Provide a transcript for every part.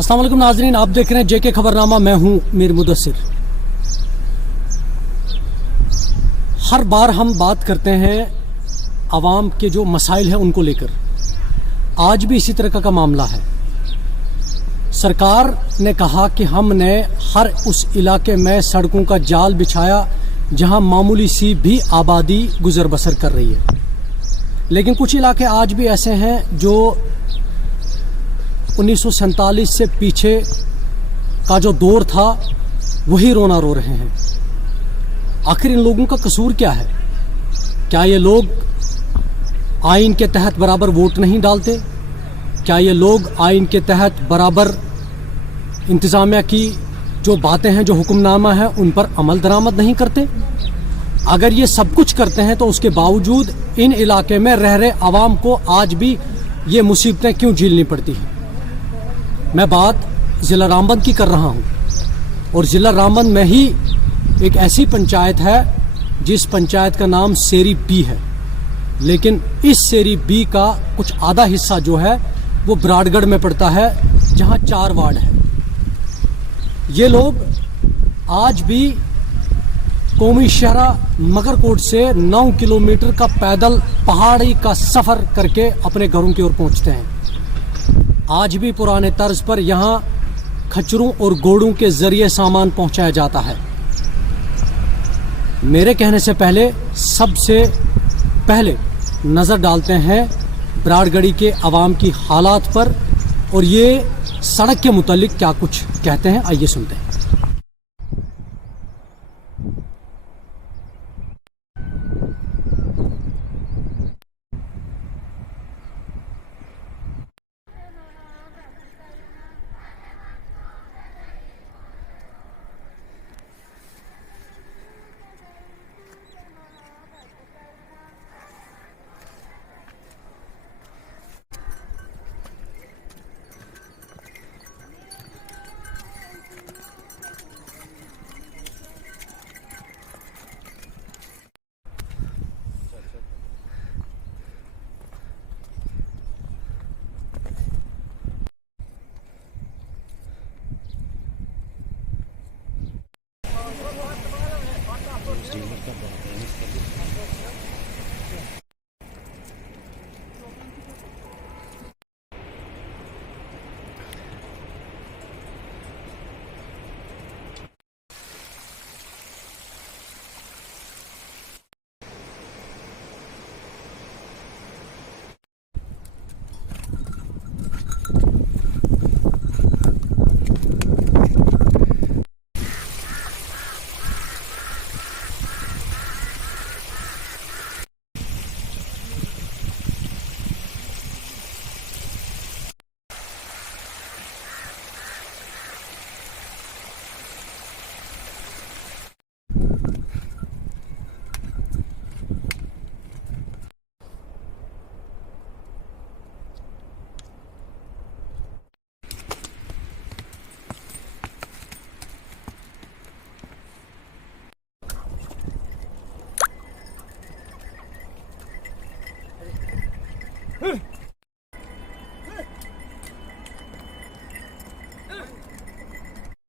अस्सलाम वालेकुम नाजरीन, आप देख रहे हैं जेके खबरनामा। मैं हूं मीर मुदस्सिर। हर बार हम बात करते हैं आवाम के जो मसाइल हैं उनको लेकर। आज भी इसी तरह का मामला है। सरकार ने कहा कि हमने हर उस इलाके में सड़कों का जाल बिछाया जहां मामूली सी भी आबादी गुजर बसर कर रही है, लेकिन कुछ इलाके आज भी ऐसे हैं जो 1947 से पीछे का जो दौर था वही रोना रो रहे हैं। आखिर इन लोगों का कसूर क्या है? क्या ये लोग आइन के तहत बराबर वोट नहीं डालते? क्या ये लोग आइन के तहत बराबर इंतज़ामिया की जो बातें हैं, जो हुक्मनामा है, उन पर अमल दरामद नहीं करते? अगर ये सब कुछ करते हैं तो उसके बावजूद इन इलाके में रह रहे आवाम को आज भी ये मुसीबतें क्यों झेलनी पड़ती हैं? मैं बात ज़िला रामबंद की कर रहा हूँ, और ज़िला रामबंद में ही एक ऐसी पंचायत है जिस पंचायत का नाम सेरी बी है, लेकिन इस सेरी बी का कुछ आधा हिस्सा जो है वो बराड़गढ़ में पड़ता है, जहाँ 4 वार्ड है। ये लोग आज भी कौमी शहरा मगरकोट से 9 किलोमीटर का पैदल पहाड़ी का सफ़र करके अपने घरों की ओर पहुँचते हैं। आज भी पुराने तर्ज पर यहाँ खच्चरों और घोड़ों के ज़रिए सामान पहुँचाया जाता है। मेरे कहने से पहले सबसे पहले नज़र डालते हैं बराड़गढ़ी के अवाम की हालात पर, और ये सड़क के मुतालिक क्या कुछ कहते हैं, आइए सुनते हैं।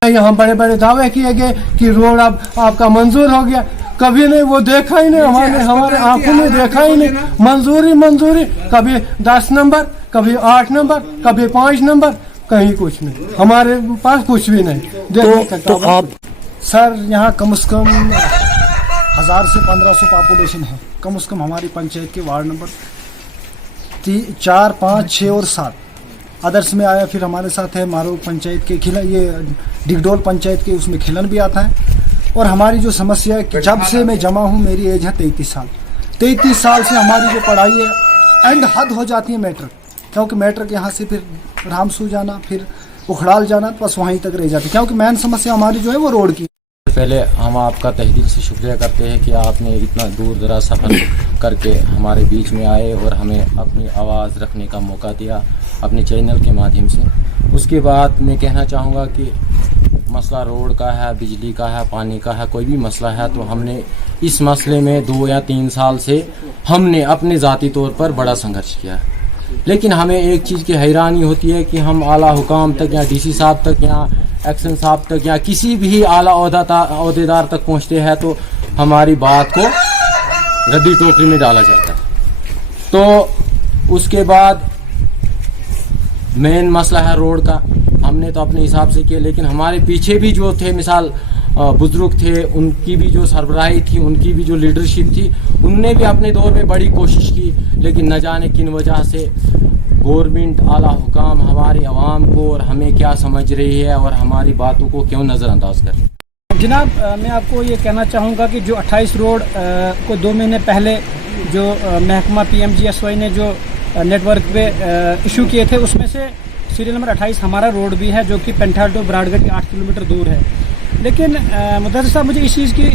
यहाँ बड़े बड़े दावे किए गए कि रोड अब आपका मंजूर हो गया, कभी नहीं, वो देखा ही नहीं, हमारे आंखों में देखा ही नहीं। मंजूरी कभी 10 नंबर, कभी 8 नंबर, कभी 5 नंबर, कहीं कुछ नहीं, हमारे पास कुछ भी नहीं। तो आप सर, यहाँ कम से कम 1000 से 1500 पॉपुलेशन है कम से कम हमारी पंचायत के वार्ड नंबर 4, 5, 6 और 7 अदर्स में आया। फिर हमारे साथ है मारो पंचायत के खिलन, ये डिगडोल पंचायत के, उसमें खिलन भी आता है। और हमारी जो समस्या है कि जब से मैं जमा हूँ, मेरी एज है 33 साल। 33 साल से हमारी जो पढ़ाई है एंड हद हो जाती है मैट्रिक, क्योंकि मैट्रिक यहाँ से फिर रामसू जाना, फिर उखड़ाल जाना, तो बस वहीं तक रह जाती है, क्योंकि मेन समस्या हमारी जो है वो रोड की। पहले हम आपका तहे दिल से शुक्रिया करते हैं कि आपने इतना दूर दराज सफ़र करके हमारे बीच में आए और हमें अपनी आवाज़ रखने का मौका दिया अपने चैनल के माध्यम से। उसके बाद मैं कहना चाहूँगा कि मसला रोड का है, बिजली का है, पानी का है, कोई भी मसला है तो हमने इस मसले में 2 या 3 साल से हमने अपने ज़ाती तौर पर बड़ा संघर्ष किया है। लेकिन हमें एक चीज़ की हैरानी होती है कि हम आला हुकाम तक या डीसी साहब तक या एक्शन साहब तक या किसी भी आला अहदेदार तक पहुंचते हैं तो हमारी बात को रद्दी टोकरी में डाला जाता है। तो उसके बाद मेन मसला है रोड का। हमने तो अपने हिसाब से किया, लेकिन हमारे पीछे भी जो थे मिसाल बुजुर्ग थे, उनकी भी जो सरबराही थी, उनकी भी जो लीडरशिप थी, उनने भी अपने दौर में बड़ी कोशिश की, लेकिन न जाने किन वजह से गवर्नमेंट आला हुकाम हमारी आवाम को और हमें क्या समझ रही है और हमारी बातों को क्यों नज़रअंदाज कर रही है। जनाब, मैं आपको ये कहना चाहूँगा कि जो 28 रोड को 2 महीने पहले जो महकमा PMGSY ने जो नेटवर्क पे इशू किए थे, उसमें से सीरियल नंबर 28 हमारा रोड भी है, जो कि पेंठाल टू ब्राडगढ़ 8 किलोमीटर दूर है। लेकिन मुदस्सिर साहब, मुझे इस चीज़ की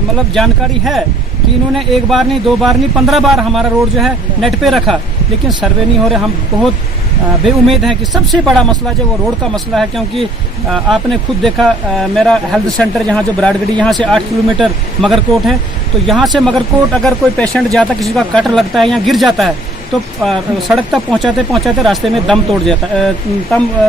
मतलब जानकारी है कि इन्होंने 1 बार नहीं 2 बार नहीं 15 बार हमारा रोड जो है नेट पे रखा, लेकिन सर्वे नहीं हो रहे। हम बहुत बेउम्मीद हैं कि सबसे बड़ा मसला जो वो रोड का मसला है, क्योंकि आपने खुद देखा मेरा हेल्थ सेंटर यहाँ जो ब्राडगढ़ी यहाँ से 8 किलोमीटर मगरकोट है, तो यहाँ से मगरकोट अगर कोई पेशेंट जाता, किसी का कट लगता है या गिर जाता है, तो सड़क तक पहुँचाते रास्ते में दम तोड़ जाता है,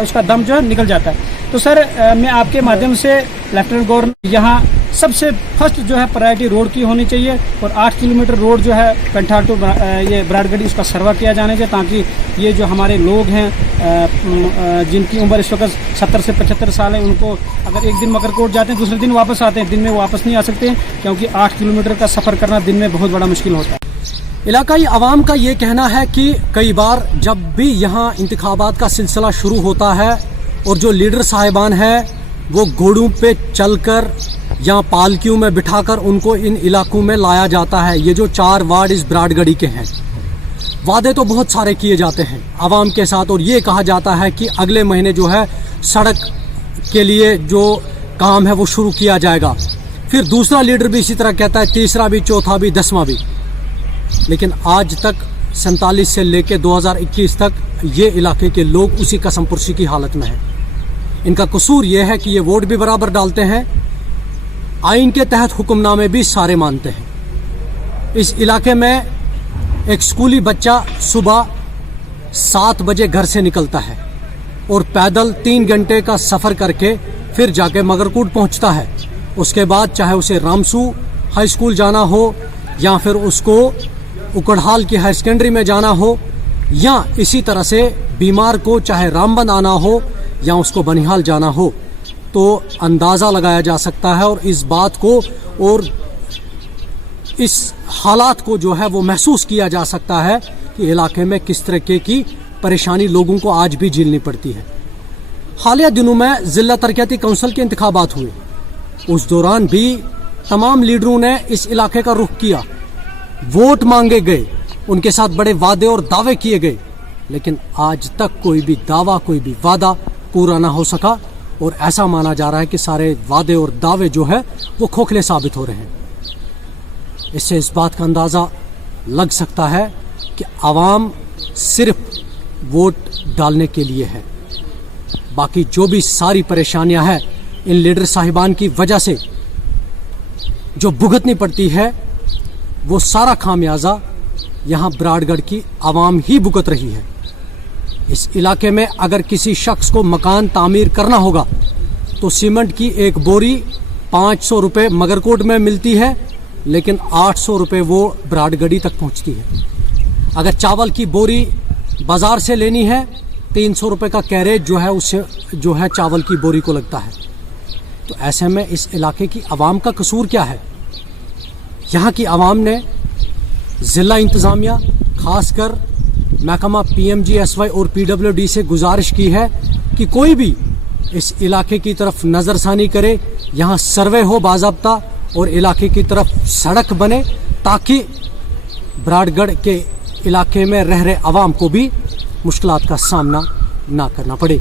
उसका दम जो है निकल जाता है। तो सर, मैं आपके माध्यम से लेफ्टिनेंट गवर्नर यहाँ सबसे फर्स्ट जो है प्रायोरिटी रोड की होनी चाहिए, और 8 किलोमीटर रोड जो है पेंठाल टू ये ब्राडगढ़ी, उसका सर्वा किया जाने चाहिए, ताकि ये जो हमारे लोग हैं जिनकी उम्र इस वक्त 70 से 75 साल है, उनको अगर एक दिन मगरकोट जाते हैं, दूसरे दिन वापस आते हैं, दिन में वापस नहीं आ सकते, क्योंकि 8 किलोमीटर का सफ़र करना दिन में बहुत बड़ा मुश्किल होता है। इलाकाई आवाम का ये कहना है कि कई बार जब भी यहाँ इंतखाबात का सिलसिला शुरू होता है और जो लीडर साहिबान हैं वो घोड़ों पे चलकर या पालकियों में बिठाकर उनको इन इलाकों में लाया जाता है। ये जो 4 वार्ड इस ब्राडगढ़ी के हैं, वादे तो बहुत सारे किए जाते हैं आवाम के साथ, और ये कहा जाता है कि अगले महीने जो है सड़क के लिए जो काम है वो शुरू किया जाएगा। फिर दूसरा लीडर भी इसी तरह कहता है, तीसरा भी, चौथा भी, 10वां भी। लेकिन आज तक 47 से लेकर 2021 तक ये इलाके के लोग उसी कसमपुर्सी की हालत में हैं। इनका कसूर ये है कि ये वोट भी बराबर डालते हैं, आइन के तहत हुक्मनामे भी सारे मानते हैं। इस इलाके में एक स्कूली बच्चा सुबह 7 बजे घर से निकलता है और पैदल 3 घंटे का सफ़र करके फिर जाके मगरकोट पहुंचता है। उसके बाद चाहे उसे रामसू हाई स्कूल जाना हो या फिर उसको उकड़हाल की हायर सेकेंडरी में जाना हो, या इसी तरह से बीमार को चाहे रामबंद आना हो या उसको बनिहाल जाना हो, तो अंदाज़ा लगाया जा सकता है और इस बात को और इस हालात को जो है वो महसूस किया जा सकता है कि इलाके में किस तरीके की परेशानी लोगों को आज भी झेलनी पड़ती है। हालिया दिनों में ज़िला तरक्याती काउंसिल के इंतखाबात हुए, उस दौरान भी तमाम लीडरों ने इस इलाके का रुख किया, वोट मांगे गए, उनके साथ बड़े वादे और दावे किए गए, लेकिन आज तक कोई भी दावा, कोई भी वादा पूरा ना हो सका, और ऐसा माना जा रहा है कि सारे वादे और दावे जो है वो खोखले साबित हो रहे हैं। इससे इस बात का अंदाज़ा लग सकता है कि आवाम सिर्फ वोट डालने के लिए है, बाकी जो भी सारी परेशानियां हैं इन लीडर साहिबान की वजह से जो भुगतनी पड़ती है, वो सारा खामियाजा यहाँ ब्राडगढ़ की आवाम ही भुगत रही है। इस इलाके में अगर किसी शख्स को मकान तामीर करना होगा तो सीमेंट की एक बोरी 500 रुपये मगरकोट में मिलती है, लेकिन 800 रुपये वो ब्राडगढ़ी तक पहुँचती है। अगर चावल की बोरी बाज़ार से लेनी है, 300 रुपये का कैरेज जो है उससे जो है चावल की बोरी को लगता है। तो ऐसे में इस इलाके की आवाम का कसूर क्या है? यहाँ की आवाम ने ज़िला इंतज़ामिया, खासकर महकमा PMGSY और PWD से गुजारिश की है कि कोई भी इस इलाके की तरफ नज़रसानी करे, यहाँ सर्वे हो बाज़ाब्ता और इलाके की तरफ सड़क बने, ताकि ब्राडगढ़ के इलाके में रह रहे आवाम को भी मुश्किलात का सामना ना करना पड़े।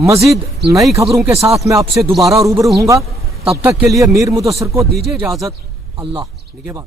मज़ीद नई खबरों के साथ मैं आपसे दोबारा रूबरू हूँगा। तब तक के लिए मीर मुदस्सिर को दीजिए इजाज़त। अल्लाह निगहबान।